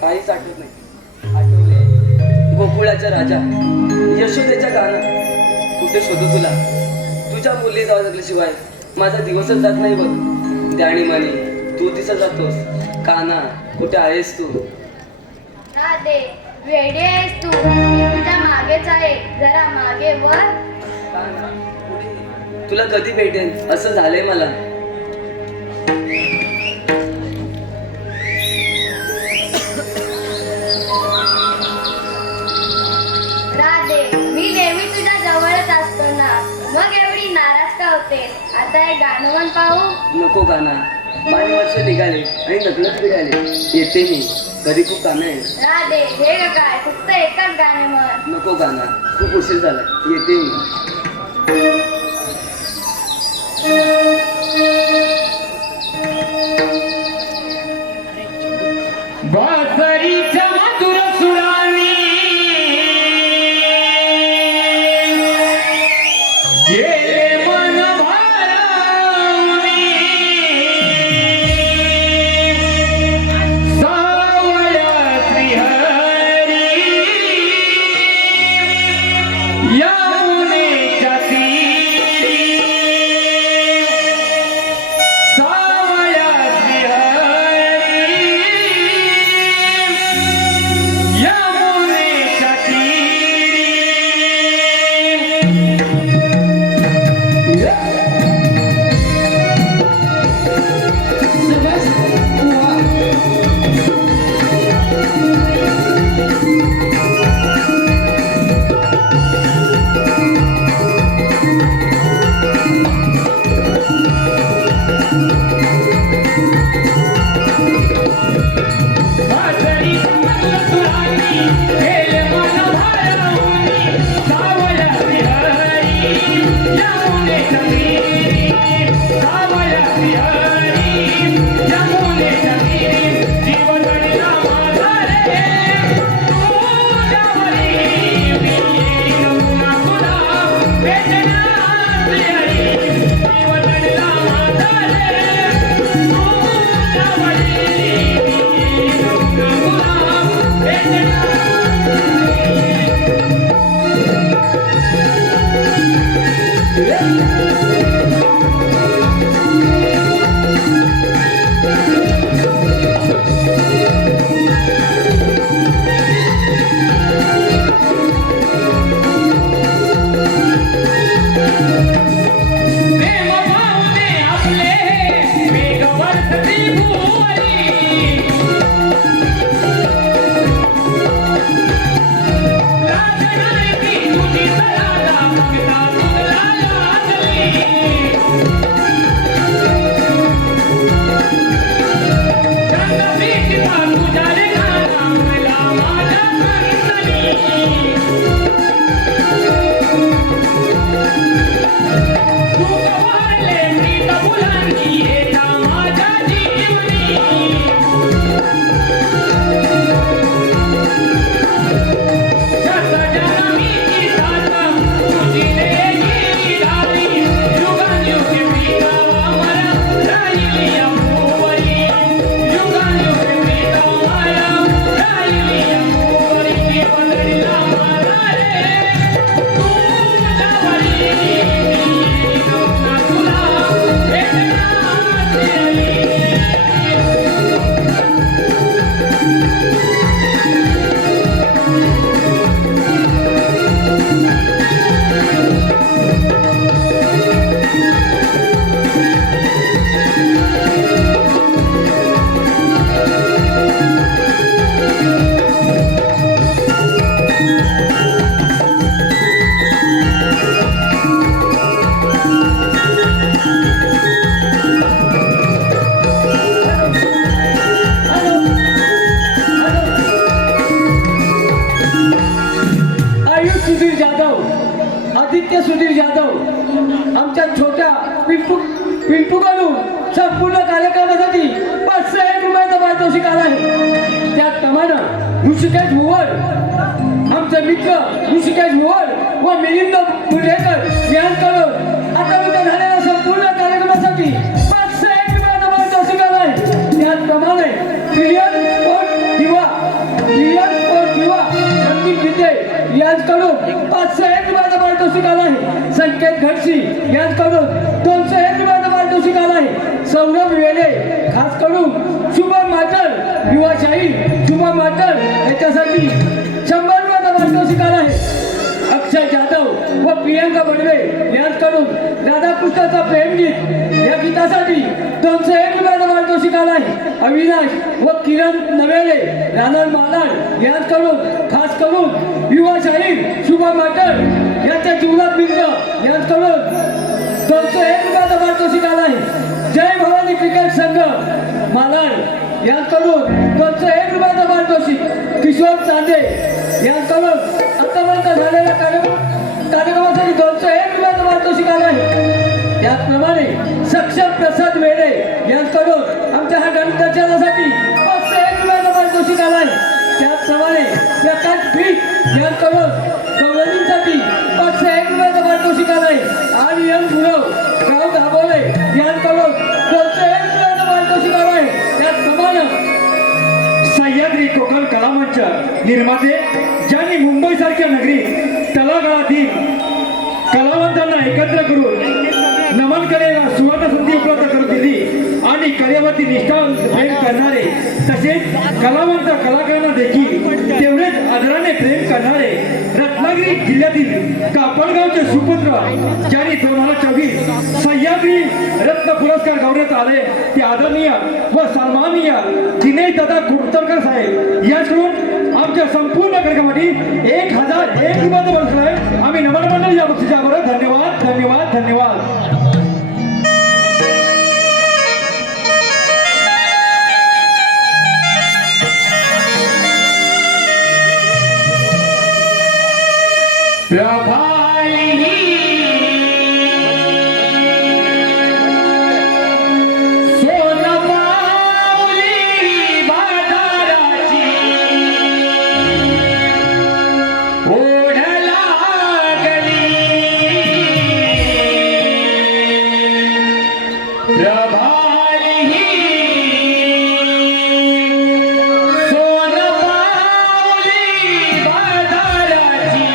काहीच आठवत नाही. आठवले गोकुळाचा राजा यशोदेच्या गाणं. कुठे शोधू तुला? तुझ्या मुली जाऊ लागल्याशिवाय माझा दिवसच जात नाही बघ. त्याणी म्हणे तू दिसत जातोस. काना कुठे आहेस तू? राधे वेडे आहेस तू. मी तुझ्या मागेच आहे. जरा मागे वर. काना कुठे? तुला कधी भेटेन असं झालंय मला. मी नेहमी तुझ्या जवळच असतो ना, मग एवढी नाराज का होते? आता एक गाणं म्हण पाहू. नको काना, 5 वर्ष निघाले आणि नकलच बिघाले. येते मी, कधी खूप कामे आहे. राधे हे काय, फक्त एकच गाणे म्हण. नको काना, खूप उशीर झाला. येते मी. बासरीच्या मधुर सुरानी गेले मन भारावणी. सावळ्या श्रीहरी यमुनेच्या तीरी. सावळ्या श्रीहरी आदित्य सुधीर जाधव आमच्या छोट्या पिंटू कडून संपूर्ण कार्यक्रमासाठी 501 रुपयाचा पारितोषिक आला आहे. त्याचप्रमाणे ऋषिकेश भुवन आमचे मित्र ऋषिकेश भुवन व मिलिंद पुढेकर यांकडून आता उद्या झालेल्या संपूर्ण कार्यक्रमासाठी 501 रुपयाचा पारितोषिक आला आहे. त्याचप्रमाणे प्रियन दिवा संदीप गीते यांच्याकडून 501 रुपयाचा पारितोषिक आला आहे. संकेत घडशी यांच्याकडून 201 रुपयाचा पारितोषिक आला आहे. सौरभ वेले खास करून शुभम माटर युवा शाहीर शुभम माटर याच्यासाठी 100 रुपयाचा पारितोषिक आला आहे. अक्षय जाधव व प्रियंका बडवे यांच्याकडून राधाकृष्णाचा प्रेमगीत या गीतासाठी 201 रुपयाचा पारितोषिक आला आहे. अविनाश व किरण नवेले रानन मालाड यांच्याकडून खास करून युवा शाहीर शुभम माटर यांच्या जीवनात मित्र यांच्याकडून 201 रुपयाचा पारितोषिक आला आहे. जय भवानी क्रिकेट संघ मालाड यांच्याकडून 201 रुपयाचा पारितोषिक. किशोर चांदे यांच्याकडून आतापर्यंत झालेल्या कार्यक्रमासाठी 201 रुपयाचा पारितोषिक आला आहे. त्याचप्रमाणे सक्षम प्रसाद वेडे यांच्याकडून आमच्या हा गणितासाठी 501 रुपयाचा पारितोषिक आला आहे. त्याचप्रमाणे प्रकाश पीठ यांच्याकडून गवळणींसाठी 501 रुपयाचा पारितोषिक आला आहे. आणि एम गुरव गाव दाबोले यांच्याकडून 201 रुपयाचा पारितोषिक आला आहे. त्याचप्रमाणे सह्याद्री कोकण कलामंच निर्माते ज्यांनी मुंबईसारख्या नगरीत तळागाळातील कलावंतांना एकत्र करून नमन कलेला सुवर्ण संधी उपलब्ध करून दिली आणि कलेवरती निष्ठा प्रेम करणारे तसेच कलावंत कलाकारांना देखील तेवढेच आदराने प्रेम करणारे रत्नागिरी जिल्ह्यातील कापडगावचे सुपुत्र ज्यांनी 2024 सह्याद्री रत्न पुरस्कार गौरवण्यात आले ते आदरणीय व सन्माननीय दिनेश दादा कुडतरकर साहेब यांच्याकडून आमच्या संपूर्ण कार्यक्रमासाठी 1001 रुपयाचा पुरस्कार आहे. आम्ही नमन मंडळी या बक्षिसाबरोबर धन्यवाद धन्यवाद धन्यवाद. प्रभाली सोनपावली बाजाराची ओढ लागली. प्रभाली सोनपावली बाजाराची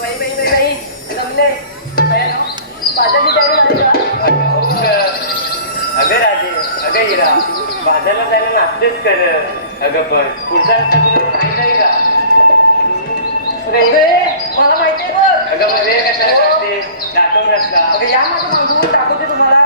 बाई जमले बाजारची तयारी झाली का? अगं राधे, अगं हिरा, बाजारला जायला नाचतेच कर. अगं पण पुढचा रस्ता तुला माहित आहे का? रेल्वे मला माहिती आहे बघ. अगं मध्ये कशाला जाते? दाखव रस्ता. अगं या माझं मागून दाखवते तुम्हाला.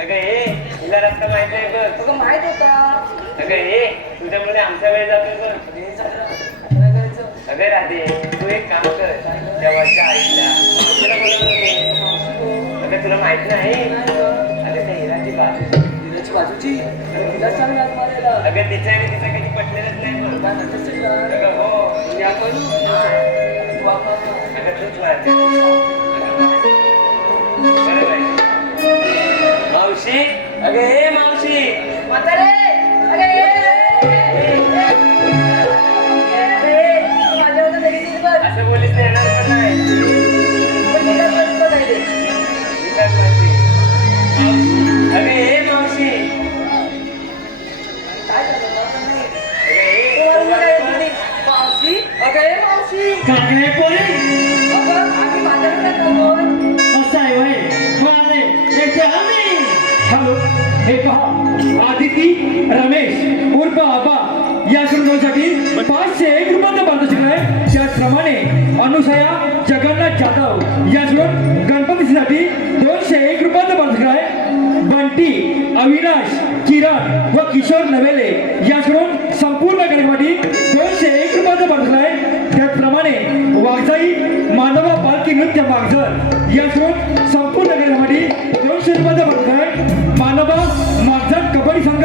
अगं हे तुला रस्ता माहित आहे बघ. तुला माहित होता. अगं हे तुझ्यामुळे आमचा वेळ जातोय बघ. हे झालं. काय करायचं? अगं राधे, तू एक काम कर, देवाच्या आईला तुला बोलवलं मी. अगं तुला माहित नाही? अगं त्या हिराची बाजू, हिराची बाजूची आणि तिला सांग आज मारायला. अगं तिच्या आणि तिचं काही पटलेलंच नाही बघ. काय नंतरचं का? अगं हो. या करू. वापा. अगं तूच मारते. बरोबर आहे. मावशी, अगं हे मावशी. म्हातारे अरे माझ्यावर लगेच बघ. असं बोलीस तर येणार पण नाही. पण तिला पण बघायले. विचार मावशी. अगं हे मावशी. काय झालं मला नाही. अगं तुम्हाला हे काय झाली? मावशी अगं हे मावशी काय पोरी अगं आम्ही बाजारात जातो. असं आहे वय आले याचे आम्ही हॅलो हे पहा आदिती रमेश उर्फ आबा या सुंदरसाठी 501 रुपयाचं पारितोषिक आहे. त्याचप्रमाणे अनुसया जगन्नाथ जाधव या गणपतीसाठी 201 रुपयाचं पारितोषिक आहे. बंटी अविनाश किरण व किशोर नवेले या संपूर्ण कार्यक्रमासाठी 201 रुपयाचं पारितोषिक आहे. त्याचप्रमाणे वाघजाई मानवा पालखी नृत्य मागझर या संपूर्ण कार्यक्रमासाठी 200 रुपयाचं पारितोषिक आहे. मानवा मागझर कबड्डी संघ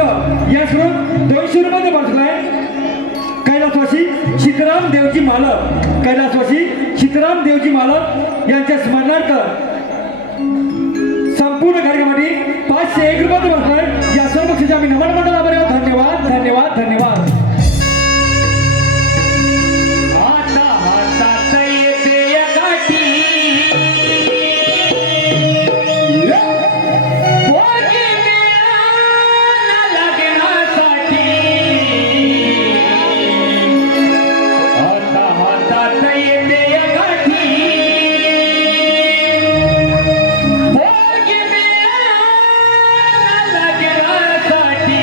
या 200 रुपयाचं पारितोषिक आहे. कैलासवासी सीताराम देवजी मालक यांच्या स्मरणार्थ संपूर्ण कार्यक्रमासाठी 501 रुपयाचं पारितोषिक आहे. या सर्व बक्षिसाचे आम्ही नमन मंडळ आभारी आहोत. धन्यवाद धन्यवाद धन्यवाद. आता हातात येते या काठी पोरगी मिळायला लग्नासाठी. आता हातात येते या काठी पोरगी मिळायला लग्नासाठी.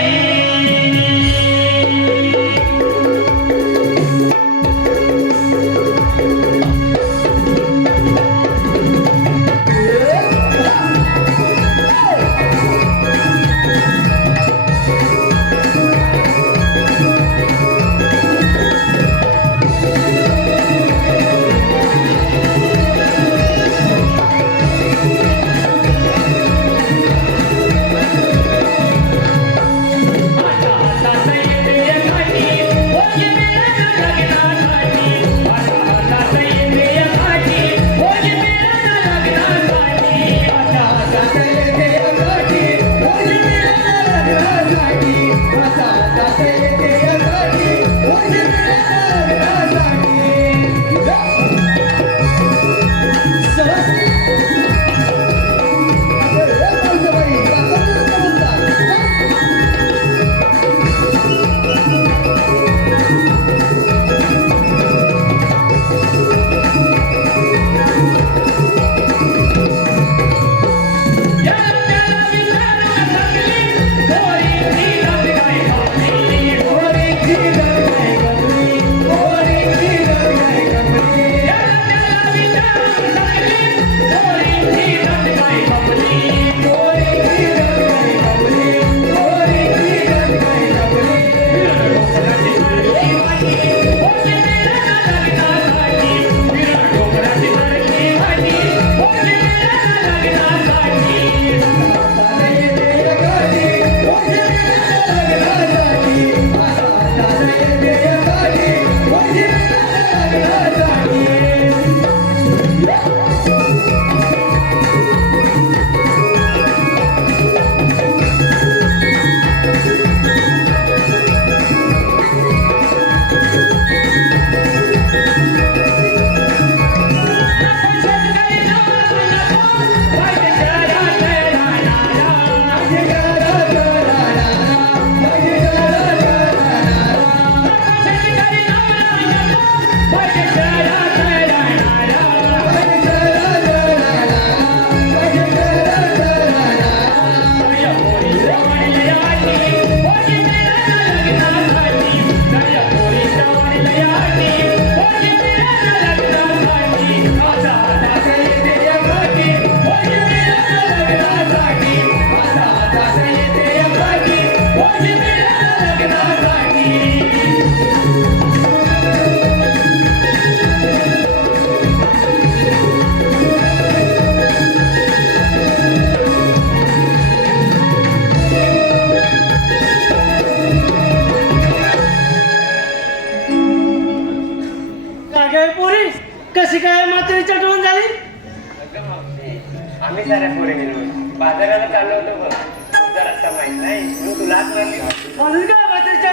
किती साऱ्या पोरी मिळून बाजाराला चाललो होतो बघ तुझा रस्ता माहित नाही म्हणून तुलाच म्हणली अजून काय वाटायच्या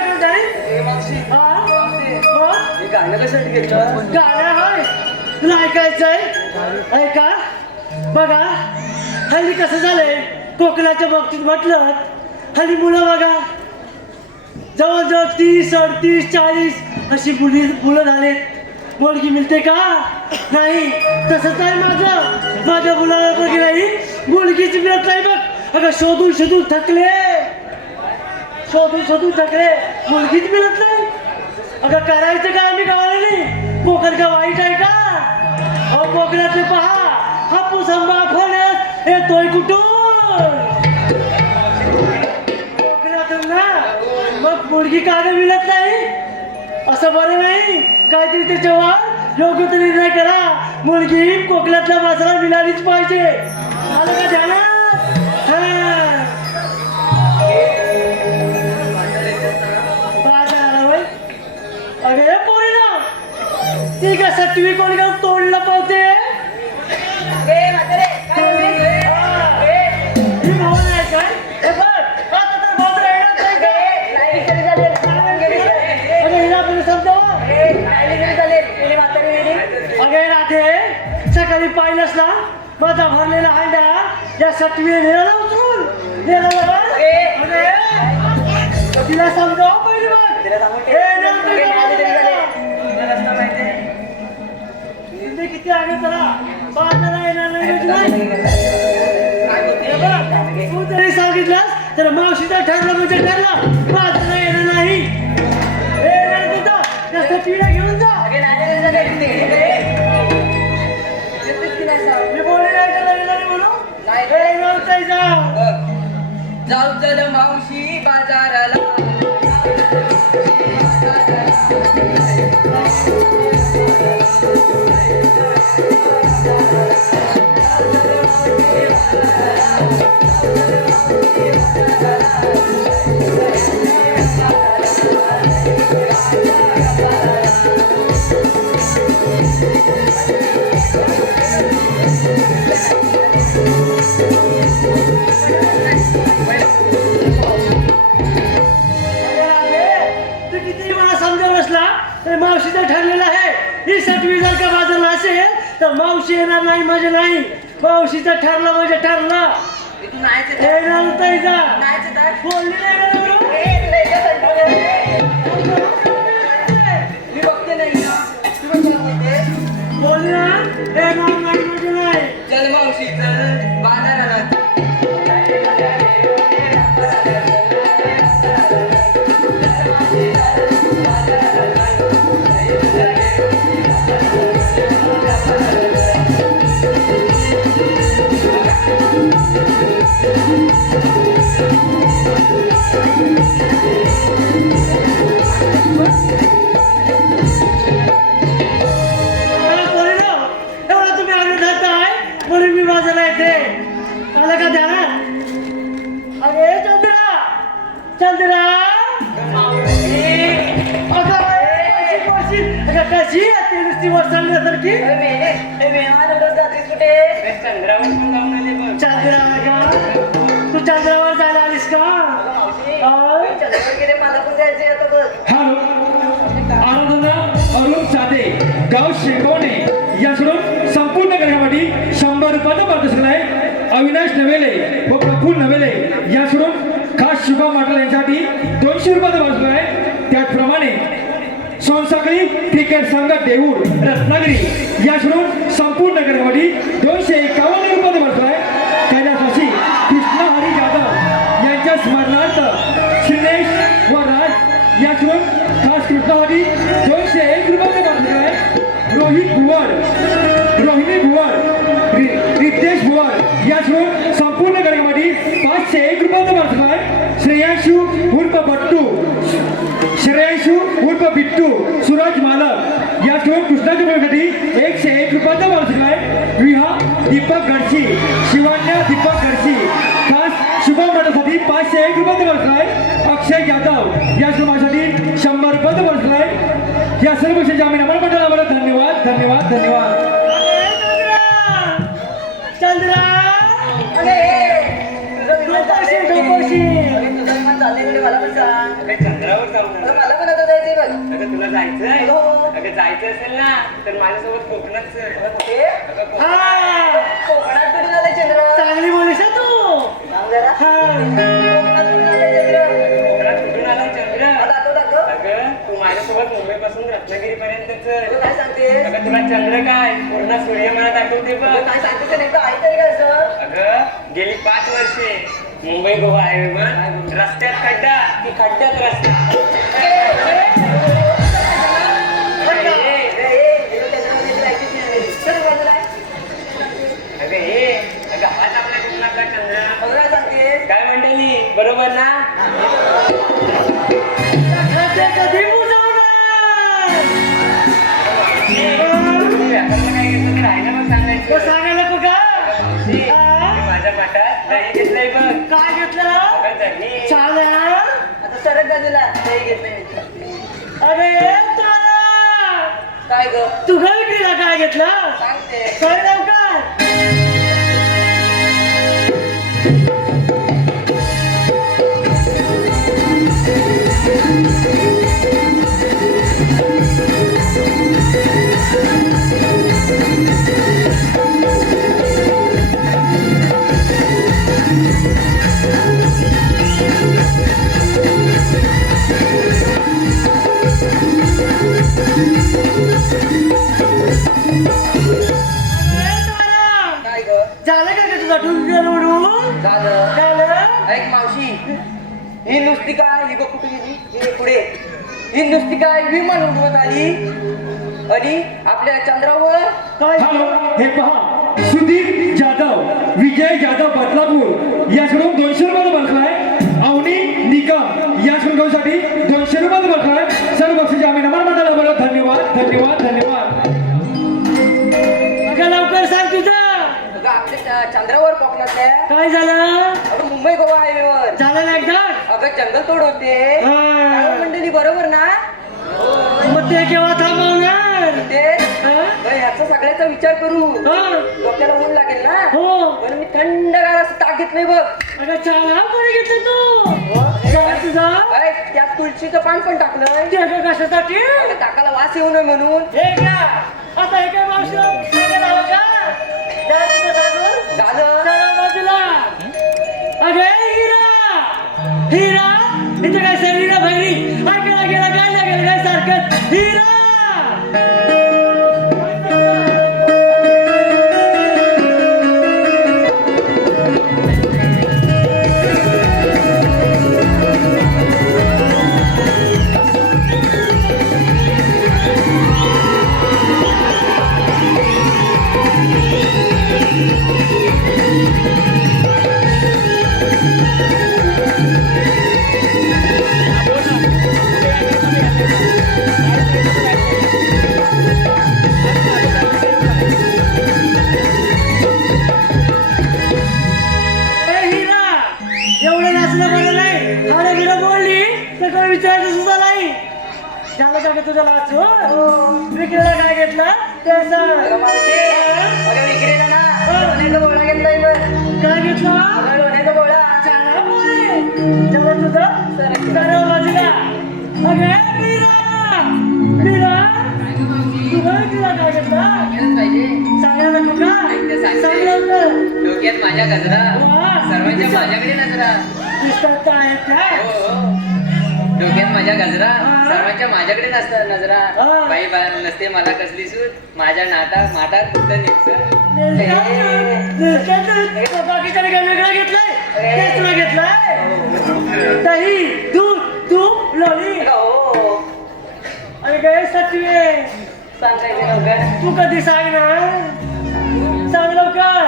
ए, मावशी मावशी, हे गाणं कशासाठी घेतलं गाणं होय तुला ऐकायचंय ऐका बघा हल्ली कसं झालंय कोकणाच्या बाबतीत म्हटलं हल्ली मुलं बघा जवळजवळ 30, 38, 40 अशी मुलं झालेत मुलगी मिळते का नाही तसंच आहे माझ्या मुलाला बघ नाही मुलगीच मिळत नाही बघ अगं शोधून शोधून थकले मुलगीच मिळत नाही अगं करायचं का आम्ही गावाला नाही कोकण का वाईट आहे का अहो कोकणाचे पहा हापूस आंबा फणस येतोय कुठून कोकणातून ना मग मुलगी का गं मिळत नाही असं बरं नाही काहीतरी त्याच्यावर योग्य तो निर्णय करा मुलगी कोकणातल्या माणसाला मिळालीच पाहिजे आलं का ध्यानात अरे पोरी ना ती का 7वी कोणी का तोडलं पावते ही भावना आहे काय हे बघ आता तर भावना येणार नाही काय अगं हिला पण समजा अगे राधे सकाळी पाहिलंस ना माझा भरलेला हांडा या 7वी नेला उचलून नेला तिला समजाव पहिली बघ किती आगे चला बाजारा येणार नाही तू तरी सांगितलंस तर मावशीचा ठरलं म्हणजे ठरलं बाजारा येणार नाही जास्त टीव्हीला घेऊन जा मी बोलले नाही त्याला येणार म्हणून जाऊ चल मावशी बाजाराला मावशीचं ठरलेलं आहे ही 7वी जर का बाजारला असेल तर मावशी येणार नाही म्हणजे नाही मावशीचं ठरलं म्हणजे ठरलं येणार नाही जा बोलली मी बघते नाही ना बोलली ना येणार नाही म्हणजे नाही चल मावशी चल बाजाराला एवढा तुम्ही आम्ही धरताय म्हणून मी बाजारला येते आलं का ध्यानात अरे चंद्रा कशी येते नुसती वर चालण्यासारखी चंद्रा का तू चंद्रावर जायला आलीस का हॅलो आराधना अरुण साधे गाव शेकवणे या सोडून संपूर्ण गावासाठी 100 रुपयाचा पारितोषिक आहे अविनाश नवेले व प्रफुल्ल नवेले या सोडून खास शुभम पाटील यांच्यासाठी 200 रुपयाचा पारितोषिक आहे त्याचप्रमाणे सोनसाखळी क्रिकेट संघ देऊळ रत्नागिरी या सोडून संपूर्ण गावासाठी 251 रुपयाचा पारितोषिक आहे कैलासवासी कृष्णा हरी जाधव यांच्या स्मरणार्थ शिनेश व राज या सोडून खास कृष्णासाठी 201 रुपयाचा पारितोषिक आहे रोहिणी भुवर रितेश भुवर या सोडून संपूर्ण गावासाठी 501 रुपयाचा पारितोषिक आहे श्रेयांशू उर्फ बिट्टू सूरज मालक या सोडून कृष्णाच्या मुलासाठी 101 रुपयाचा पारितोषिक आहे विहा दीपक गडशी शिवान्या दीपक गडशी खास शुभम पाटीलसाठी 501 रुपयाचा पारितोषिक आहे अक्षय जाधव या श्रमासाठी 100 रुपयाचा पारितोषिक आहे या सर्व गोष्टींचे आम्ही नमन मंडळाला धन्यवाद. चंद्रा जायची. अगं तुझं विमान चाललंय कुठे मला पण सांग. अगं चंद्रावर जाऊ ना. अगं मला पण आता जायचंय बघ. अगं तुला जायचंय हो. अगं जायचं असेल ना तर माझ्यासोबत कोकणात चल. अगं कुठे? अगं हा, कोकणात कुठून आलंय चंद्र? चांगली बोलीस हं तू. सांग जरा. हा. कोकणात कुठून आलंय चंद्र? कोकणात कुठून आलाय चंद्र? मला दाखव. अगं तू माझ्यासोबत मुंबईपासून रत्नागिरी पर्यंत चल. तू काय सांगतेस? अगं तुला चंद्र काय पूर्ण सूर्य मला दाखवते बघ. तू काय सांगतेस ते नेमकं आहे तरी काय असं? अगं गेली 5 वर्षे मुंबई गोवा हायवेवर रस्त्यात खड्डा की खड्ड्यात रस्ता. अगं हे अगं हाच आपल्या कोकणातला चंद्र. काय म्हणतेली बरोबर ना? खड्डे कधी बुजवणार? तू व्यापाराला काय घेतलं ते राहिलं मग मग सांगायचं. सांगायला नको का? मावशी, मी माझ्या मठात दही घेतलंय बघ. काय घेतलं? अगं दही. छान आहे. आता सरक बाजूला दही घेतलंय. अरे तारा, काय ग तू घरी गेला काय घेतलं? सांगते. काय लवकर? काय ग झालं का तुझा डुंगर उडून? झालं? झालं? ऐक मावशी, ही नुसती काय ही बघ कुठे गेली? ही पुढे. ही नुसती काय विमान उडवत आली आणि आपल्या चंद्रावर काय? हॅलो, हे पहा सुधीर जाधव विजय जाधव बदलापूर याकडून 200 रुपये बसलाय. अवनी निकम या शुल्कासाठी 200 रुपये बसलाय. सर्व बक्षीस आम्ही नमन मंडळाला बोलत धन्यवाद धन्यवाद धन्यवाद. अगं लवकर सांग तुझं. अगं आपल्या चंद्रावर कोकणातल्या काय झालं? अगं मुंबई गोवा हायवेवर झालं ना एकदा? अगं जंगल तोड होते. हा. काय मंडळी बरोबर ना? मग ते केव्हा थांबवणार? ते हा? ह्याचा सगळ्याचा विचार करू. हा? डोक्याला ऊन लागेल ना. हो. पण मी थंडगार असं ताक घेतलंय बघ. अगं चहा कोणी घेतलं तू? चहा तुझा? अय, त्यात तुळशीचं पान पण टाकलंय. ते अगं कशासाठी? अगं, ताकाला वास येऊ नये म्हणून. हे घ्या. आता हे काय मावशी सांगायला हवं का? द्या तिथं काढून. झालं? चला बाजूला. अगं हिरा, हिरा इथं काय सरीरा भैरी गेला गेला काय लागेल काय सारखं हिरा. एवढं नाचलं बरं नाही. अरे गिरा बोलली तर कोणी विचारायचं सुद्धा नाही. झालं का गं तुझं नाचून? विक्रीला काय घेतलं ते सांग. अगं, मावशी, अगं, विक्रीला ना लोण्याचा गोळा घेतलाय बघ. काय घेतलं? अगं, लोण्याचा गोळा. चला बोले. झालं तुझं? सर्व बाजूला. अगे मीरा, मीरा तुला विक्रीला काय घेतलं? सांगायला नको का? सांग लवकर. डोक्यात माझ्या गजरा वा. सर्वांच्या माझ्याकडे नजरा. दिसतात तर आहेत काय? डोक्यात माझ्या गजरा सर्वांच्या माझ्याकडे नसतात नजरा. हा. बाई बा नसते मला कसली सूट माझ्या माठात फक्त निघत. बाकीच्याने काय वेगळं घेतलंय? तेच तुला घेतलंय? दही, दूध, तूप, लोणी हो आणि काय सत्वे. सांगायचं लवकर. तू कधी सांगणार? सांग लवकर.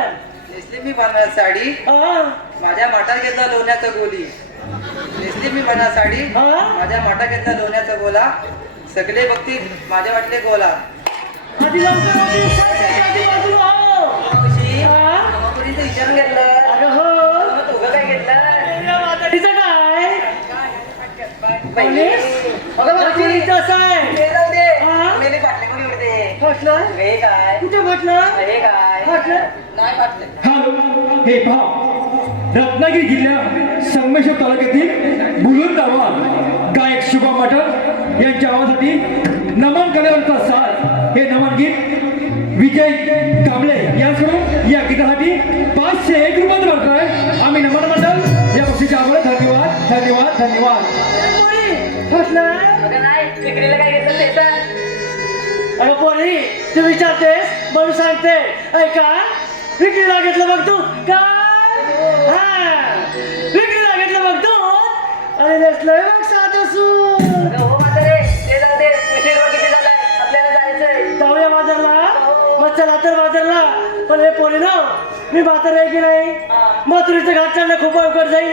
नेसली मी बनणार साडी हा? माझ्या माठात घेतला लोण्याचा गोली. नेसली मी बनणार साडी हा? माझ्या माठात घेतला लोण्याचा गोला. सगळे बघतील माझ्या वाटले गोला. आधी लवकर आधी बाजूला हो. मावशी, हा? कोणीचं विचारून घेतलं? अगं हो. मग तुझं काय घेतलं? या म्हातारीचं काय? बाई, अगं मावशी कसं आहे? ते जाऊ दे. हा? मेली फाटले कोणी उडते? फाटलं? हे काय? कुठे फाटलं? हे काय? फाटलं? नाही फाटले. हॅलो, हे पहा रत्नागिरी जिल्ह्या संगमेश्वर तालुक्यातील बुलून दावा गायक शुभा मठर यांच्या आवाजासाठी नमन कलेवरचा साथ हे नमन गीत विजय कांबळे यांकडून या गीतासाठी 501 रुपये वाटतोय आम्ही नमन मंडळ या पक्षीच्या आभार. धन्यवाद धन्यवाद धन्यवाद. विक्रीला काय घेतलं ते सांग. अगं पोरी तू विचारतेस म्हणून सांगते. ऐका विक्रीला घेतलं बघ तू काय विक्रीला घेतलं बघ तू आणि नसलंय बघ साधं सूर. हो म्हातारे ते जाऊ दे. उशीर व किती झालाय आपल्याला जायचंय. जाऊया बाजारला मग चला तर बाजारला. पण हे पोरी ना मी बाजार आहे की नाही मथुरीचं घाट चढणं खूप अवघड जाईल.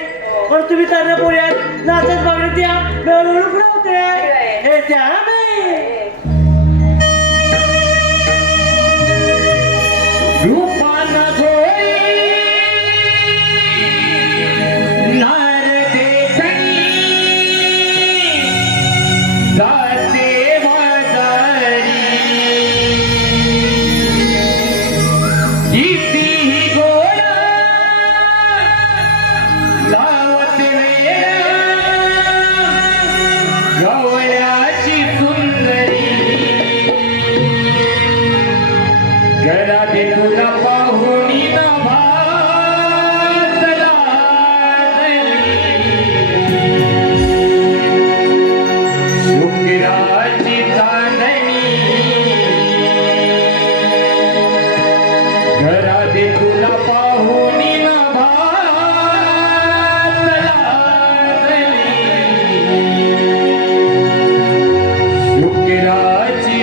पण तुम्ही तर पोरी आहेत नाचत बागडीत या मिळून पुढे होते हे त्या रूपान गोरी नारदे सनी जाते बाजारी कितीही गोळा लावत वेळा गवळ्याची सुंदरी घरात तुला पाहुणी ना भातला शुक्राची चांदणी घरात तुला पाहुणी ना भातला शुक्राची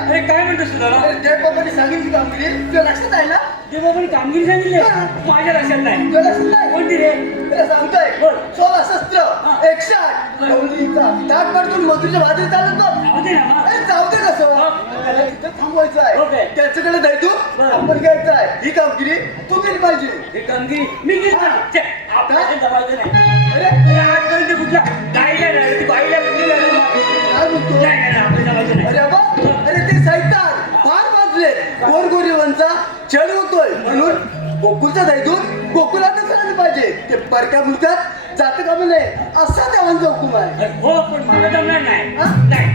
अरे काय म्हणतोस तुला अरे जयबाबांनी सांगितली कामगिरी तुला लक्षात आहे ना? देवबाबांनी कामगिरी सांगितली माझ्या लक्षात नाही तुला लक्षात नाही? कोणती रे तुला सांगतोय बोल. 16 शस्त्र 108 गवळीचा ताट पडून मजुरीच्या भाजी चालत बघ. जाऊ दे ना मग. अरे जाऊ दे कसं त्याला तिथं थांबवायचं ओके. आहे त्याच्याकडे जायचो बरं. आपण घ्यायचं आहे ही कामगिरी तू केली पाहिजे. हे कामगिरी मी घेतली आपल्याला जमायचं नाही अरे अरे आजपर्यंत कुठला गाईला नाही ती बाईला कुठली नाही काय म्हणतो? आपल्याला जमायचं नाही अरे बा अरे ते सैतान फार वाजले गोरगोरीवांचा छळ होतोय म्हणून गोकुलचा दैदूत गोकुलातच करायला पाहिजे ते परक्या मुलगात जात कामा नये असा देवांचा हुकूम आहे. अरे हो पण मला जमणार नाही हा? नाही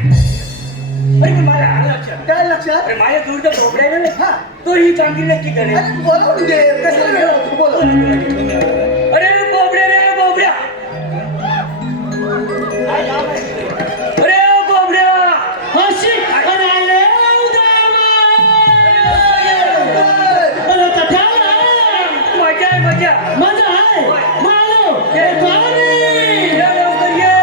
अरे पण माझ्या आलं लक्षात काय लक्षात? अरे माझ्या दूरचा प्रोग्राम आहे हा. ना तो ही कामगिरी नक्की करेल अरे बोलवून दे कशाला वेळ होतो बोलव. अरे बोबड्या रे बोबड्या अरे बोबड्या मजा आहे मजा या लवकर ये.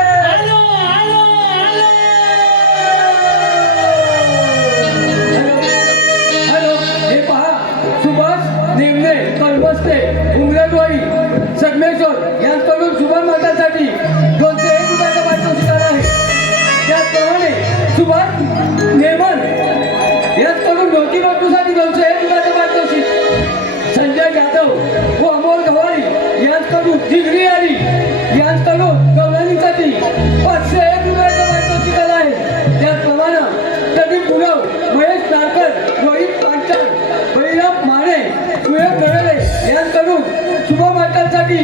हॅलो हे पहा सुभाष नेमणे कलमस्ते उमरेडवाडी संगमेश्वर यांच्याकडून सुभाष मठासाठी 201 रुपयाचा पारितोषिक आला आहे. त्याचप्रमाणे सुभाष नेमन यांच्याकडून धोती बटूसाठी 201 रुपयाचा पारितोषिक, संजय जाधव व अमोल गवारी यांच्याकडून जिगरी आली यांच्याकडून गवळणीसाठी 501 रुपयाचा पारितोषिक आला आहे. त्याचप्रमाणे प्रदीप गुरव, महेश नारकर, रोहित पांचाळ, बळीराम माने, सुयोग गवेले यांच्याकडून शुभम अट्टासाठी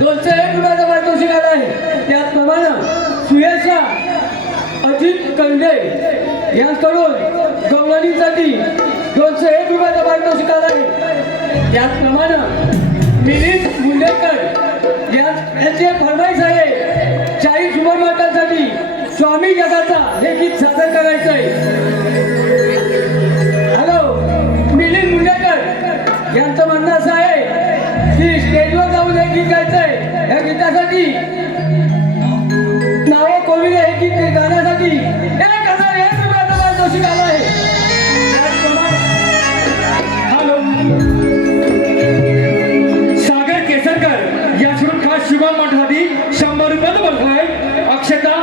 201 रुपयाचा पारितोषिक आला आहे. त्याचप्रमाणे सुयशा अजित कंडे यांच्याकडून गवळणीसाठी 201 रुपयाचा पारितोषिक आला आहे. त्याचप्रमाणे मिलिंद मुंडेकर यांचे फरमाईश आहे 40 शुभम अट्टासाठी स्वामी जगाचा हे गीत सादर करायचं आहे. हॅलो मिलिंद मुंडेकर यांचं म्हणणं असं आहे की स्टेजवर जाऊन हे गीत गायचं आहे. या गीतासाठी नावं कोविले हे गीत गाण्यासाठी 1001 रुपयाचा पारितोषिक आलं आहे. हॅलो सागर केसरकर याकडून खास शुभम मठासाठी 100 रुपयाचा बरखाय. अक्षता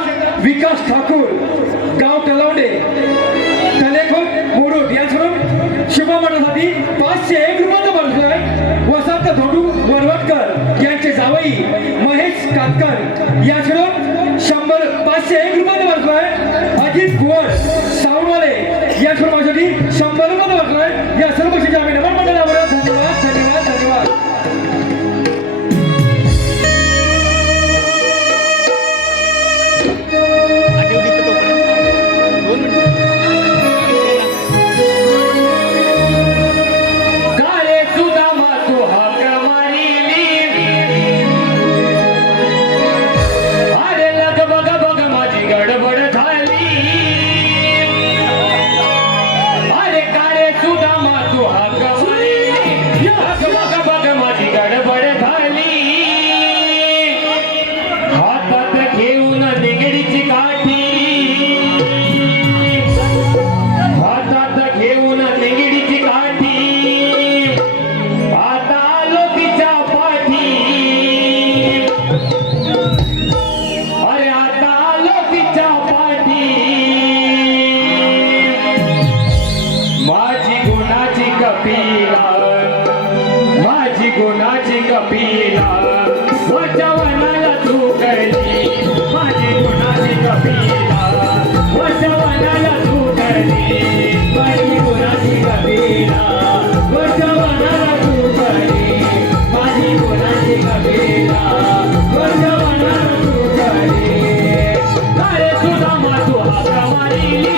विकास ठाकूर गाव तलवडे तलेखोट मोडूट याकडून शुभम मठासाठी 501 रुपयाचा बरखाय. वसंत धोडू वरवटकर यांचे जावई महेश कातकर याकडून 501 रुपयाचा बरखाय. अजित कुवर सावडवाले याकडून माझ्यासाठी 100 रुपयाचा बरखाय. या सर्व गोष्टीची आम्ही नमन मंडळावर धन्यवाद धन्यवाद धन्यवाद. काळे सुदामा तू हाक मारिली, अरे लग बघ बघ माझी गडबड झाली. अरे काळे सुदामा तू हाक मारिली, लग बघ बघ माझी गडबड झाली. हातात घेऊन निगडीची काठी, हातात घेऊन निगडीची काठी, आता आलो तिच्या पाठी. अरे आता आलो तिच्या पाठी. माझी गुणाची कपिला, माझी गुणाची कपिला वचवनाला चुकली. माझी गुणाची कपिला वचवनाला चुकली. माझी गुणाची कपिला वचवनाला चुकली. माझी गुणाची कपिला वचवनाला चुकली. अरे सुदामा तू हाक मारिली,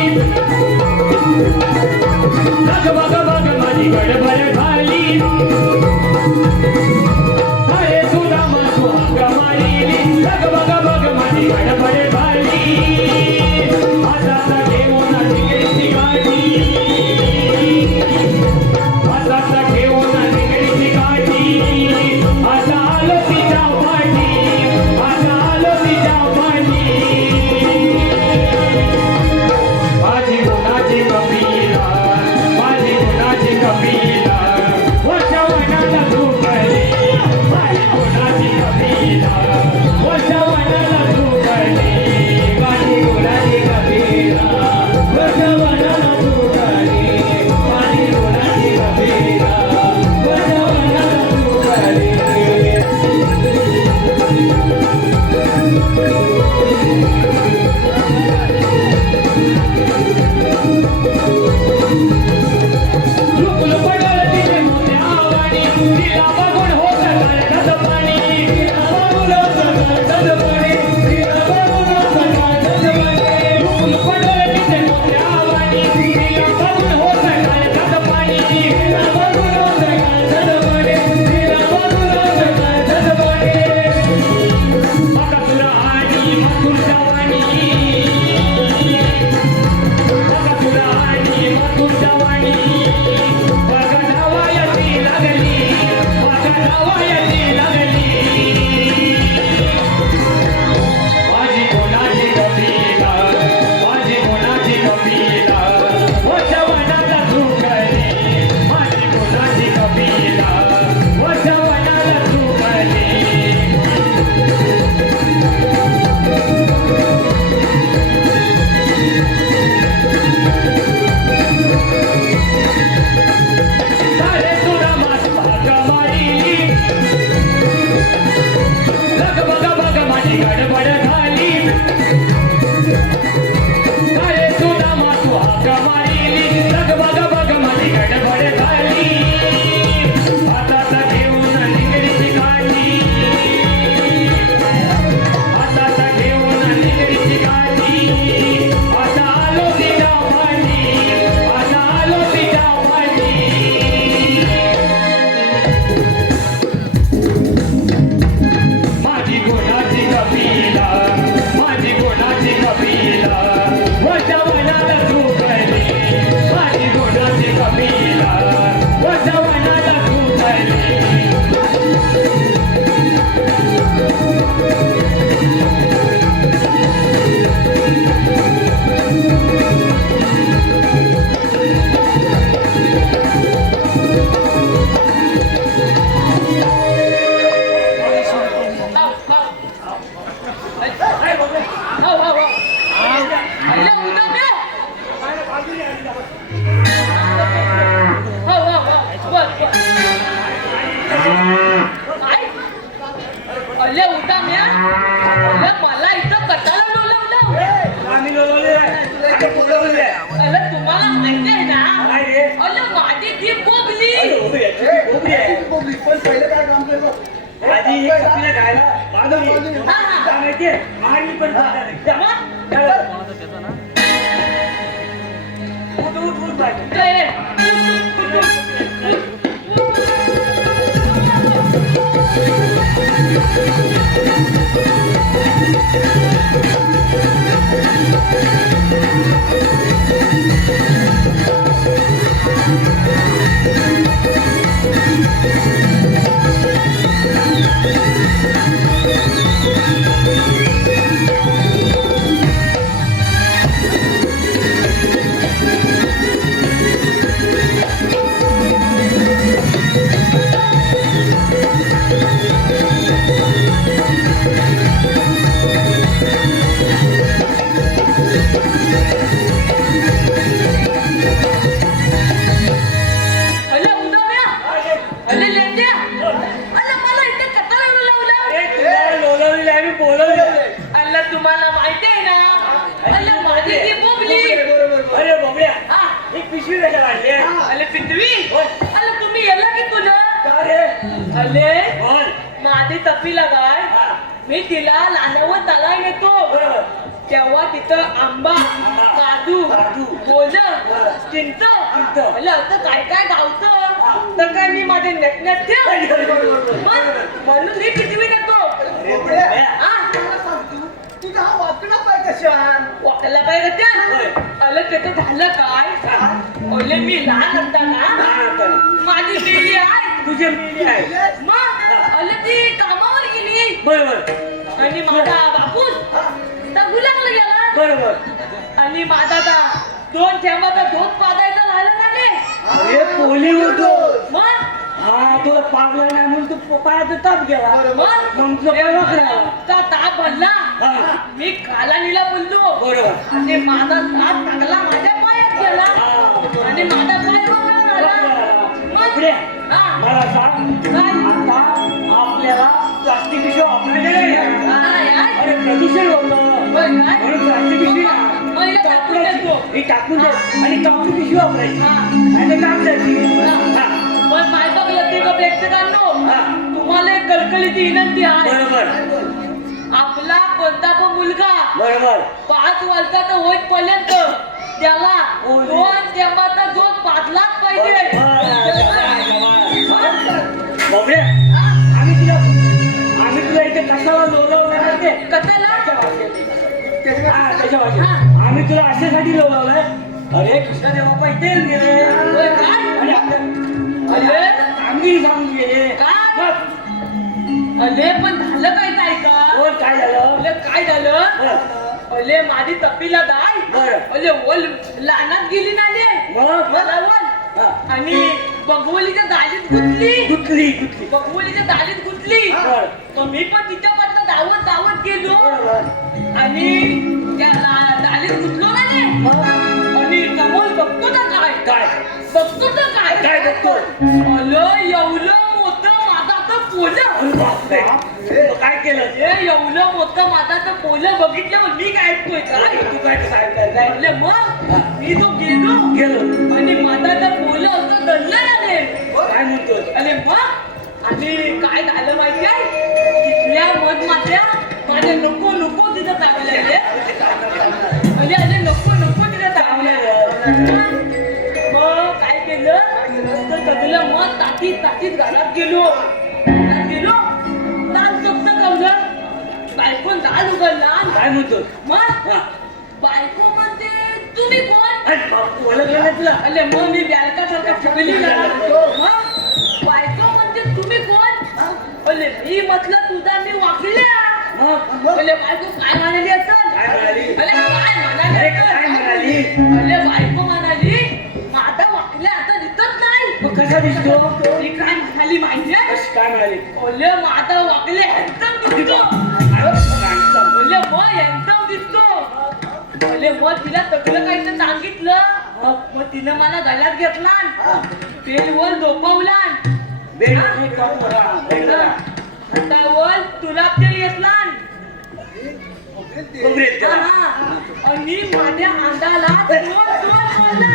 लग बघ बघ माझी गडबड झाली. अरे सुदामा तू हाक मारिली, लग बघ बघ माझी गडबड झाली. हातात घेऊन निगडीची काठी, हातात घेऊन निगडीची काठी, आता आलो तिच्या पाठी, आता आलो तिच्या पाठी. माझी गुणाची हो हो हो बस बस काय अले उठा म्या अले मला इथं कशाला लोलवलं आम्ही लोळवले आता बोलवले अरे तुम्हाला माहिती आहे ना काय रे अरे माझी ती बोबली पण पहिले काय काम केलं आधी एक कपीला गायला बांधवली हा, हा. काय माहितीये आणि पण उठ उठ उठ बाई काय अरे उदाम्या अरे लेंड्या अरे मला इथे कताला लोलवलं लोळवलेले आम्ही बोलवले अरे तुम्हाला माहिती आहे ना अरे माझी ती बोबली अरे बाबड्या हा एक पिशवी कशा वाढली अरे पिटवी अरे तुम्ही येला की तुला का रे अरे बोल माझी तपीला गाय हा. मी तिला लानवत तला येतो बरोबर तेव्हा तिथं आंबा काजू काजू, बोलं चिंच अरे असं काय काय गावतं तर काय मी माझे नेटनेट म्हणून मी पिटवी नेतो हा तुझा हा वाकडा पाय कशा वाकायला काय करते अरे त्याचं झालं काय अरे मी लहान असताना माझी बेली आहे तुझे मिली आहे मग अरे ती कामावर गेली बरोबर आणि माझा बापूस गुलामला गेला बरोबर आणि माझा दोन थेंबाचा दूध पाजायचा झाला ना रे अरे पोली होतो मग हा तुला पागला नाही म्हणून तू पायाचा ताप गेला मग तुला काय वाकला त्या ताप भरला हा. मी खालानीला बोललो बरोबर आणि माझा ताप टाकला माझ्या पायात गेला हा. आणि माझा पाय वगळून आला बापरे. हा. मला सांग काय? आता आपल्याला प्लास्टिक पिशवी वापरायला नाही आहे. काय आहे? अरे प्रदूषण होतं होय काय? म्हणून प्लास्टिक पिशवी ना मग हिला टाकून देतो. ही टाकून दे आणि कापडी पिशवी वापरायची हा. आणि काम द्यायची हा. पण माय बघलं ते का प्रेक्षकांनो हा. तुम्हाला एक कळकळीची विनंती आहे बरोबर आपला कोणता पण मुलगा बरोबर 5 वर्षाचा होईपर्यंत त्याला दोन थेंबाचा दूध पाजलाच पाहिजे बाबड्या आम्ही तुला इथे कशाला लोळवलं माहितीये? कशाला? त्याच्या भाषेत. आम्ही तुला अशासाठी लोळवलंय अरे कृष्णदेवा तेल गेले होय काय? आणि अरे आम्ही सांगून गेले काय? मग अले पण झालं काय का बोल काय झालं अले काय झालं अले माझी तपीला दाय बरं. अले ओल लहानात गेली ना ले मग? मला ओल हा. आणि बघवलीच्या दालीत गुंतली गुतली गुतली बघवलीच्या दालीत गुंतली बरं. तर मी पण तिच्यापासून धावत गेलो बरोबर. आणि त्या दालीत गुंतलो ना ले आणि कमोल बघतो ना काय? बघतो तर काय बघतो? अलं एवढं मोठं माझा तर पोलं अरे बापरे. मग काय केलं एवढं मोठं माझा तर पोलं बघितलं मी काय ऐकतोय काय तू काय कसं ऐकलं काय म्हणले मग मी तो गेलो गेलो आणि माझा तर पोलं असं दडलं ना रे काय म्हणतो अरे मग आणि काय झालं माहिती आहे तिथल्या मधमात्या माझे नको नको तिथं चांगले म्हणजे अरे नको नको तिथं चांगले मग काय केलं तर सगळं मग ताकीत घरात गेलो दाल सोपत कवलं बायकोन दाल उघडला काय म्हणतो मग हा. बायको म्हणते तुम्ही कोण अरे बापू ओळखलं नाही तुला अरे मग मी बॅलकासारखा फुगली ना मग बायको म्हणते तुम्ही कोण अरे मी म्हटलं तुझा मी वाकल्या मग अरे बायको काय म्हणाली असेल काय म्हणाली? अरे काय म्हणाली अरे असेल? काय म्हणाली? अरे बायको म्हणाली माझा वाकल्या आता दिसत नाही मग कसा दिसतो ती काय म्हणाली माहितीये कशी काय म्हणाली अरे माझा वाकले हँडसम दिसतो अरे मग हँडसम दिसतो अरे मग तिला सगळं काही तर सांगितलं मग तिनं मला गळ्यात घेतला बेलवर झोपवला हातावर तुला ते घेतला आणि माझ्या अंगाला दोन बोलला.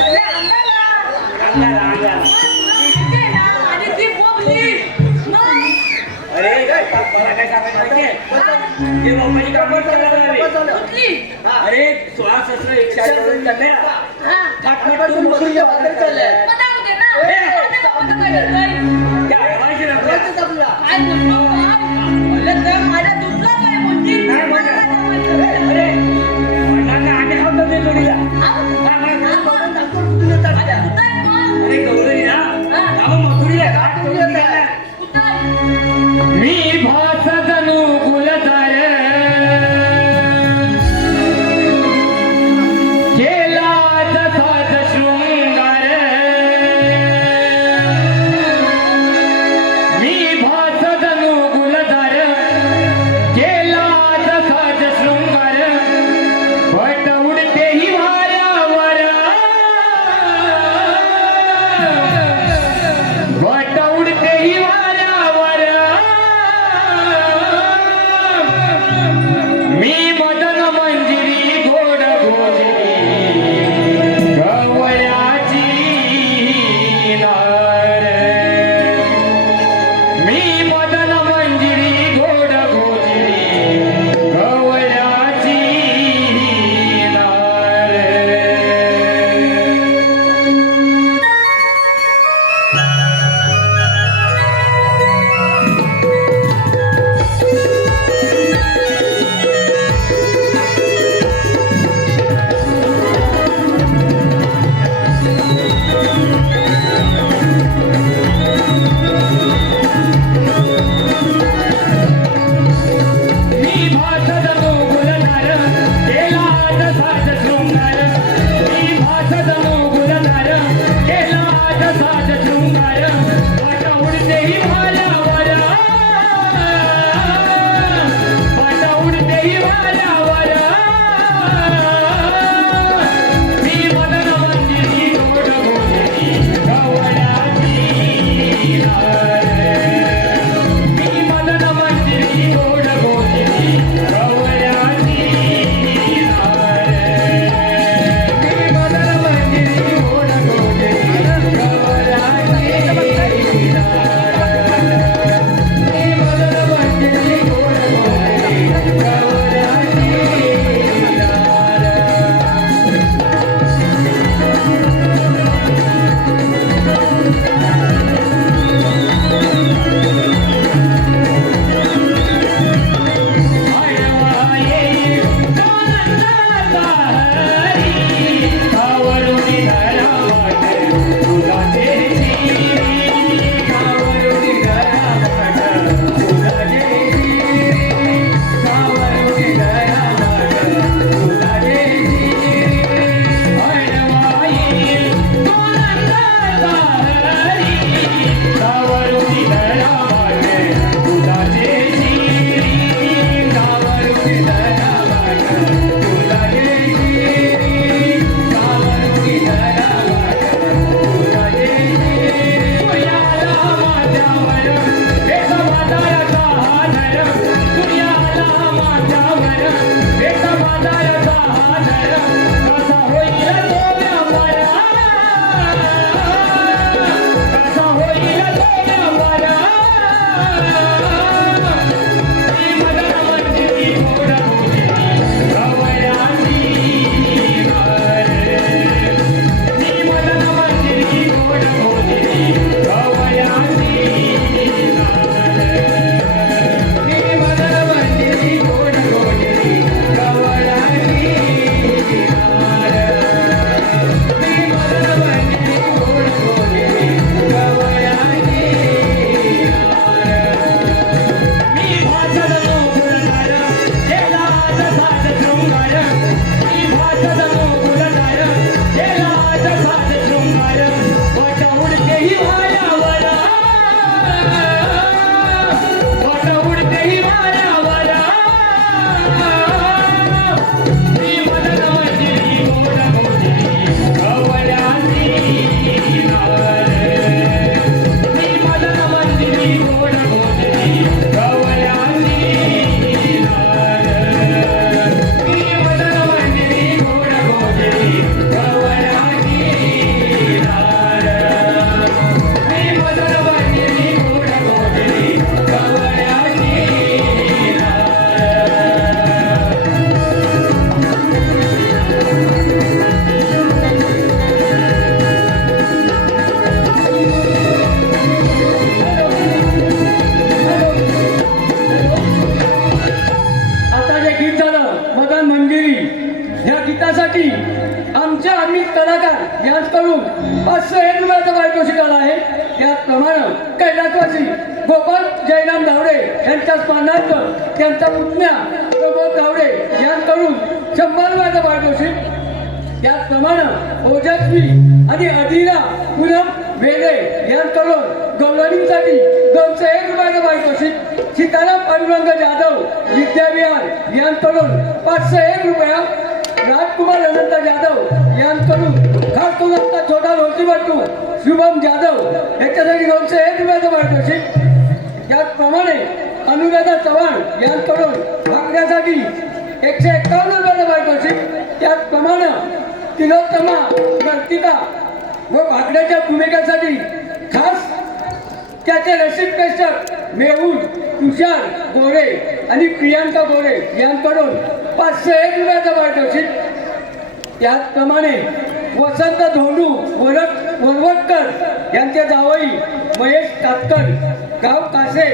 अरे अंगाला. ते ना, आणि ती बोलली. मग अरे मला काय सांगायचं माहितीये? ते मोबाईलची कामं करायला लागले. कुठली? अरे 16 एकशे चालले हा. फाटफाट तू मसूरच्या बाहेर चालले मग जाऊ दे ना. आता आपण काय करतोय? त्या हवायची ना आपल्या. काय बोलतो काय? बोललं तर माझ्या दुखला काय बोलती? नाही मला बोलत. काय जमायचं? अरे वडिलांना आम्ही आहोत ना ते जोडीला. आता कुठं आहे मग? अरे गौरी ना गाव मथुरी आहे घाट करून निघाला. कुठं आहे? मी भास जणू गुलजार केला जसाच शृंगार मी भास जणू कलाकार यांच्याकडून 501 रुपयाचा पारितोषिक आला आहे. त्याचप्रमाणे कैलासवासी गोपाल जयराम धावडे यांच्या स्मरणार्थ त्यांचा पुतण्या प्रमोद धावडे यांच्याकडून 100 रुपयाचा पारितोषिक. त्याचप्रमाणे ओजस्वी आणि अधीरा पूनम वेले यांच्याकडून गौरवणीसाठी 201 रुपयाचं पारितोषिक. सीताराम पांडुरंग जाधव विद्याविहार यांच्याकडून 501 रुपया. राजकुमार अनंत जाधव यांच्याकडून खास करून आमचा छोटा रोटीपट्टू शुभम जाधव याच्यासाठी 201 रुपयाचं पारितोषिक. त्याचप्रमाणे अनुराधा चव्हाण यांच्याकडून भाकऱ्यासाठी 151 रुपयाचं पारितोषिक. त्याचप्रमाणे तिलोत्तमा नर्तिका व भाकऱ्याच्या भूमिकेसाठी खास त्याचे रसिक प्रेक्षक मेहुल तुषार गोरे आणि प्रियांका गोरे यांच्याकडून 501 रुपयाचं पारितोषिक. त्याचप्रमाणे वसंत धोंडू वरवटकर यांचे जावई महेश कातकर गाव कासे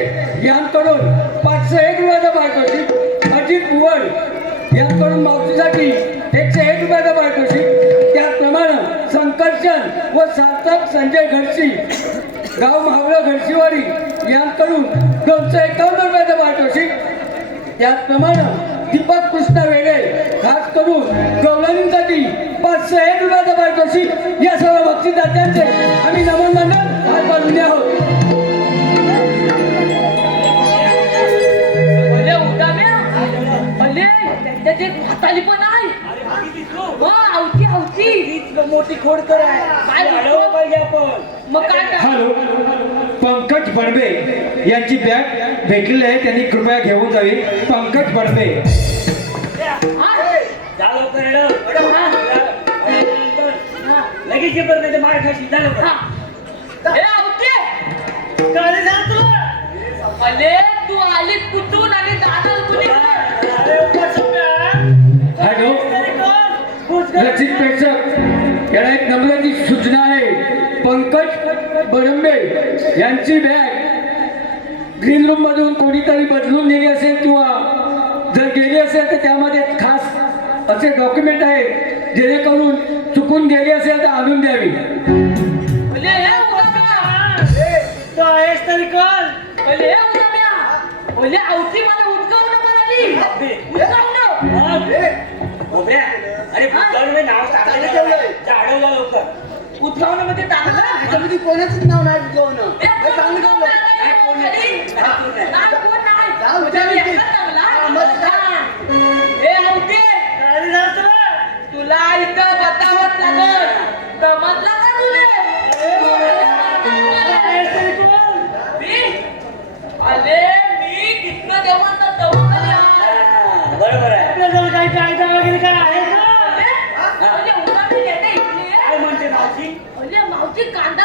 यांच्याकडून 501 रुपयाचं पारितोषिक. अजित बुवड यांच्याकडून मावशीसाठी 101 रुपयाचं पारितोषिक. त्याचप्रमाणे संकर्षण व सार्थक संजय घडशी गाव मावळ घडशीवाडी यांच्याकडून 251 रुपयाचं पारितोषिक. त्याचप्रमाणे दीपक कृष्ण वेळे खास करून गौरवणीसाठी 501 रुपयाचं पारितोषिक. या सर्व बक्षीसदात्यांचे आम्ही नमन मंडळ हात बांधले आहोत. भले उदाम्या भले त्याचे हाताली पण आहे. आवती आवती मोठी खोडकर आहे. काय बोलतो पाहिजे आपण मग काय हॅलो, पंकज बडबे यांची बॅग भेटलेली आहे, त्यांनी कृपया घेऊन जावी. पंकज बडबे. लगेच मार खाशी झालं. अले तू आली कुठून आणि दादा हॅलो, रसिक प्रेक्षक याला एक नम्रची सूचना आहे. पंकज बडंबे यांची बॅग ग्रीन रूम मधून कोणीतरी बदलून नेली असेल किंवा जर गेली असेल तर त्यामध्ये खास असे डॉक्युमेंट आहेत जेणेकरून चुकून गेली असेल तर आणून द्यावी. आवती मला उठकावणं म्हणाली. अरे नाव टाकलं लवकर उठकावणं मध्ये टाकलं. त्याच्यामध्ये कोणाचंच नाव नाही उजवणं. हे चांगलं ठेवलंय. तुला इथं बतावत लागल समजलं का तुले. अरे मी तिथं देऊन बरोबर आहे. आपल्याजवळ काही कायदा वगैरे काय आहे का. मावशी कांदा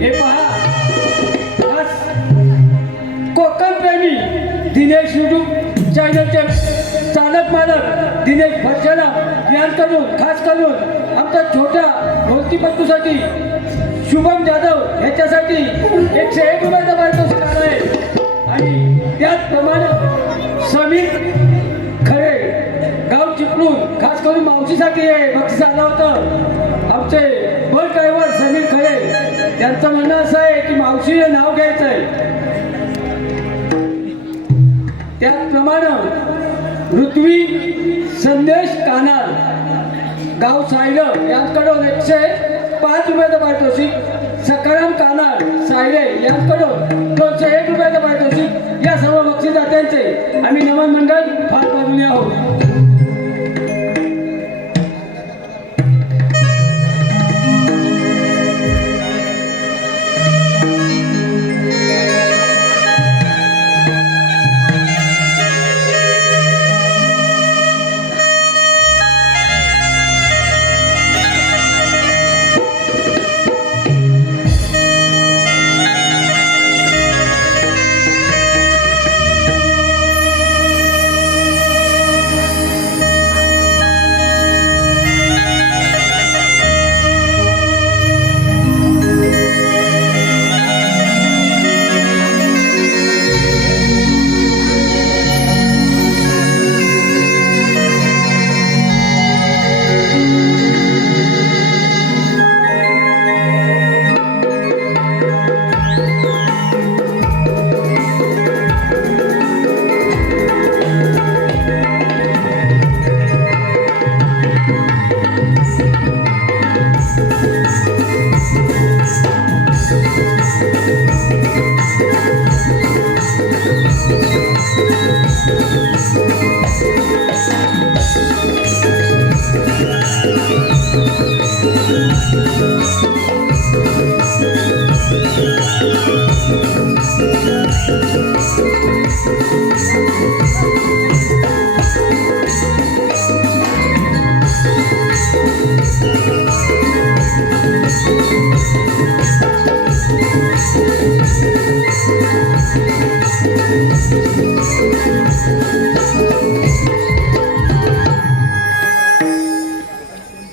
हे पहा आज कोकण प्रेमी दिनेश युट्यूब चॅनलचे चालक मालक दिनेश भरचना यांकडून खास करून आमच्या छोट्या ढोलकीपट्टूसाठी शुभम जाधव ह्याच्यासाठी 101 रुपयाचा पारितोषिक आला आहे. आणि त्याचप्रमाणे समीर खरे गाव चिपळूण खास करून मावशीसाठी हे बक्षीस आलं होतं. आमचे बस ड्रायव्हर समीर खरे त्यांचं म्हणणं असं आहे की मावशीने नाव घ्यायचं आहे. त्याचप्रमाणे ऋत्वी संदेश कानाल गाव सायलं यांकडून 105 रुपयाचं पारितोषिक. सकाराम कानाल सायले यांकडून 201 रुपयाचं पारितोषिक. या सर्व बक्षीसदात्यांचे आम्ही नमन मंडळ फार पाजून आहोत.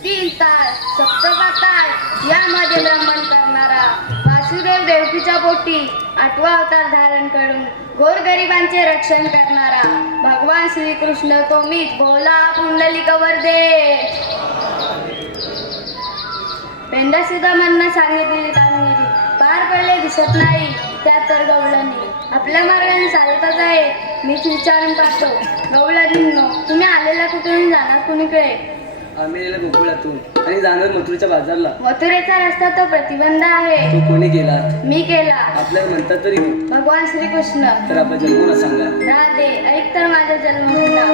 तीन ताल सप्तका ताल यामध्ये भ्रमण करणारा वासुदेव देवकीच्या पोटी 8वा अवतार धारण करून गोरगरिबांचे रक्षण करणारा भगवान श्रीकृष्ण तोमीच बोला पुंडलिक वरदे. पेंडा सुद्धा म्हणणं सांगितलेली कामगिरी पार पडले दिसत नाही त्या तर गवळणी आपल्या मार्गाने चालतच आहे. मीच विचारून पाहतो गवळणींनो तुम्ही आलेला कुठून जाणार कुणीकडे? आम्ही गेलो गोकुळातून आणि जाणार मथुरेच्या बाजारला. मथुरेचा रस्ता तो प्रतिबंध आहे. तो कोणी गेला? मी केला. आपल्याला म्हणतात तरी भगवान श्रीकृष्ण. तर आपण जन्मून सांगा. राधे ऐक तर माझा जन्म पहिला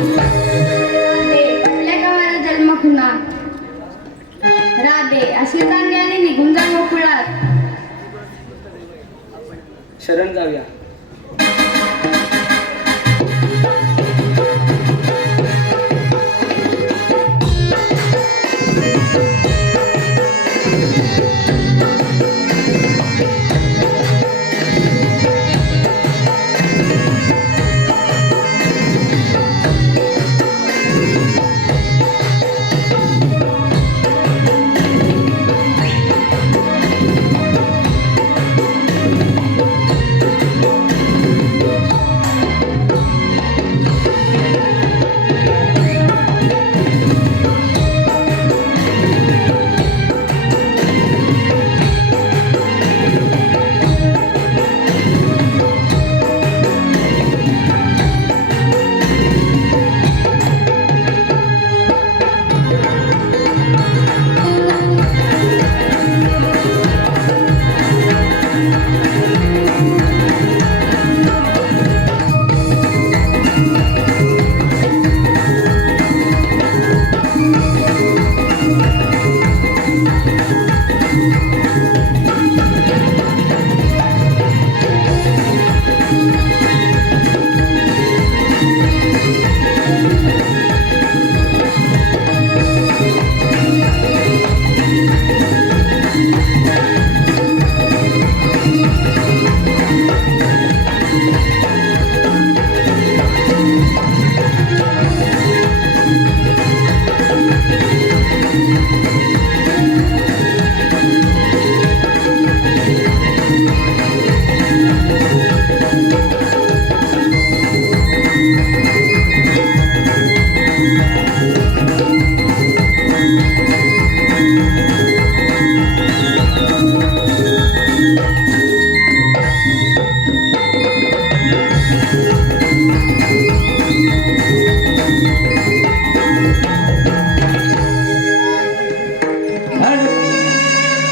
पटल्या का माझा जन्म खुना राधे अशी चांगली आणि निघून जा गोकुळात. शरण जाऊया.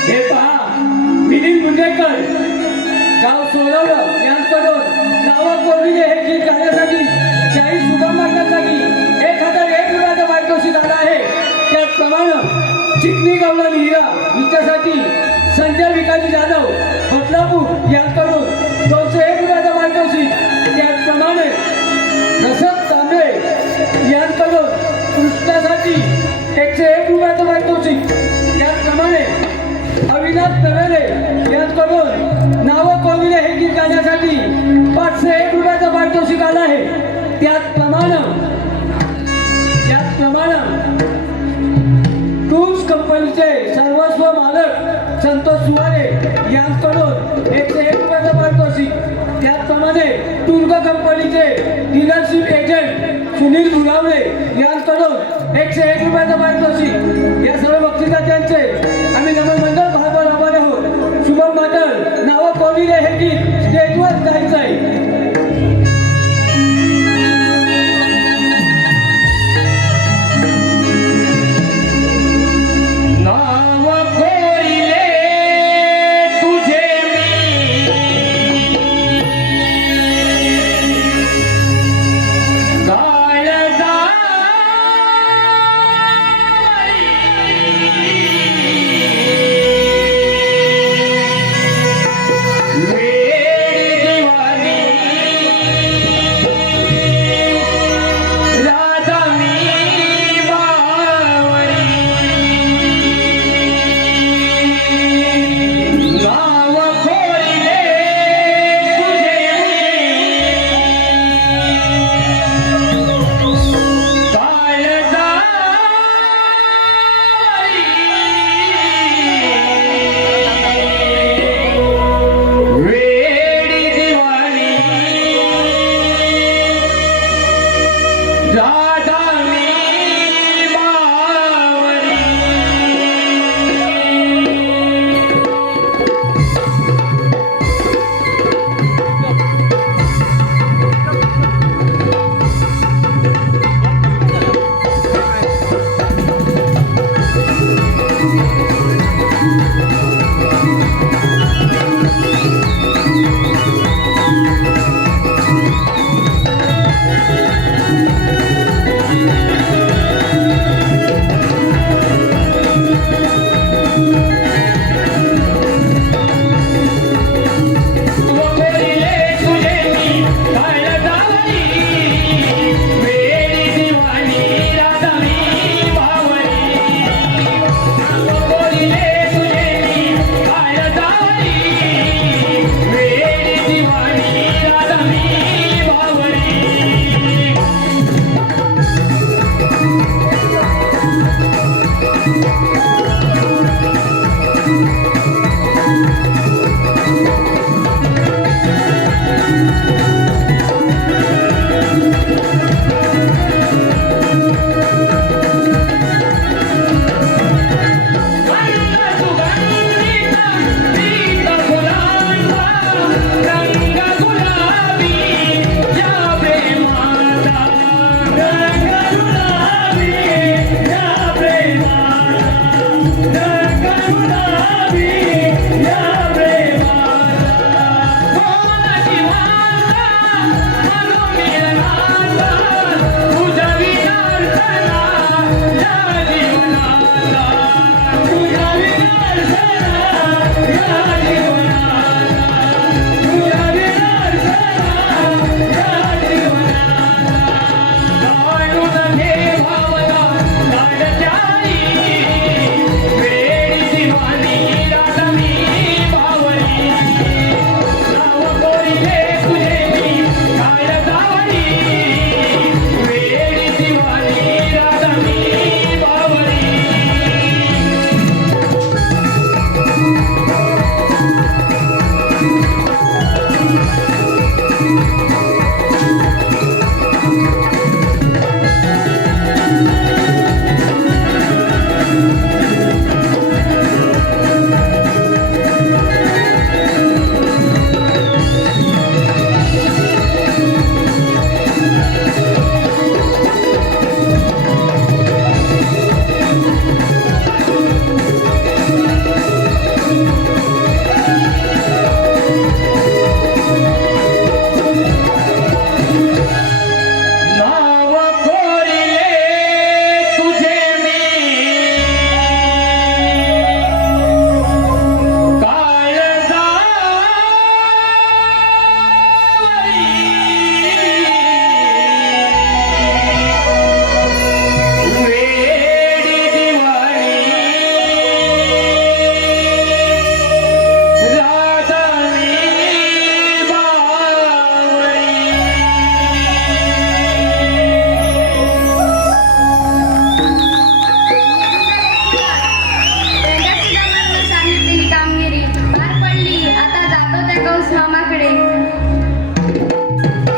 हे पहा मिलिंद मुंडेकर गाव सोनवलं यांच्याकडून नावा कोरविले हे गीत गाण्यासाठी शाही सुगम मागण्यासाठी 1001 रुपयाचा पारितोषिक आला आहे. त्याचप्रमाणे चिकनी गवला हिरा हिच्यासाठी संजय विकाजी जाधव बदलापूर यांच्याकडून 201 रुपयाचा पारितोषिक. त्याचप्रमाणे रसद तांबे यांच्याकडून कृष्णासाठी 101 रुपयाचा पारितोषिक. त्याचप्रमाणे अविनाश नवेले यांच्याकडून नावं कोविले हे गीत गाण्यासाठी 501 रुपयाचा पारितोषिक आला आहे. त्याचप्रमाणे टूल्स कंपनीचे सर्वस्व मालक संतोष सुवारे यांच्याकडून 101 रुपयाचा पारितोषिक. त्याचप्रमाणे टूर्ग कंपनीचे डीलरशिप एजंट सुनील बुलावले यांच्याकडून 101 रुपयाचा पारितोषिक. या सर्व बक्षिसाच्यांचे आम्ही नमन मंडळ भागवत आभारी आहोत. शुभम मातल नावं कोविले हे गीत स्टेजवर गायचं आहे. नाव कोरिले तुझे वेळ दिवाणी रे